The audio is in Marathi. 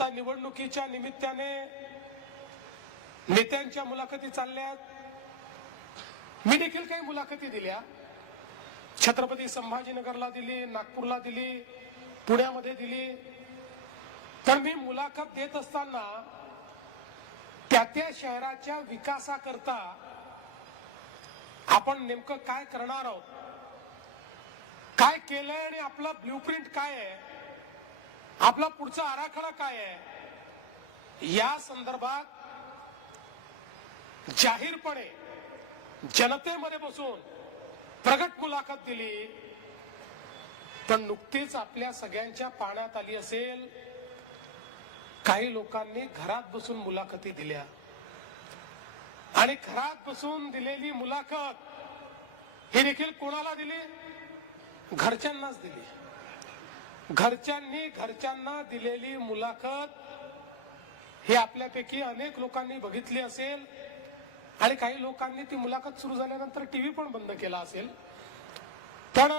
आता निवडणुकीच्या निमित्ताने नेत्यांच्या मुलाखती चालल्यात. मी देखील काही मुलाखती दिल्या. छत्रपती संभाजीनगरला दिली, नागपूरला दिली, पुण्यामध्ये दिली. तर मी मुलाखत देत असताना त्या शहराच्या विकासाकरता आपण नेमकं काय करणार आहोत, काय केलंय आणि आपला ब्ल्यूप्रिंट काय आहे, आपला पुढचा आराखडा काय आहे, या संदर्भात जाहीरपणे जनतेमध्ये बसून प्रगट मुलाखत दिली. पण नुकतीच आपल्या सगळ्यांच्या पाण्यात आली असेल, काही लोकांनी घरात बसून मुलाखती दिल्या आणि घरात बसून दिलेली मुलाखत ही देखील कोणाला दिली? घरच्यांनाच दिली. घरच्यांना दिलेली मुलाखत ही आपल्यापैकी अनेक लोकांनी बघितली असेल आणि काही लोकांनी ती मुलाखत सुरू झाल्यानंतर टीव्ही पण बंद केला असेल. पण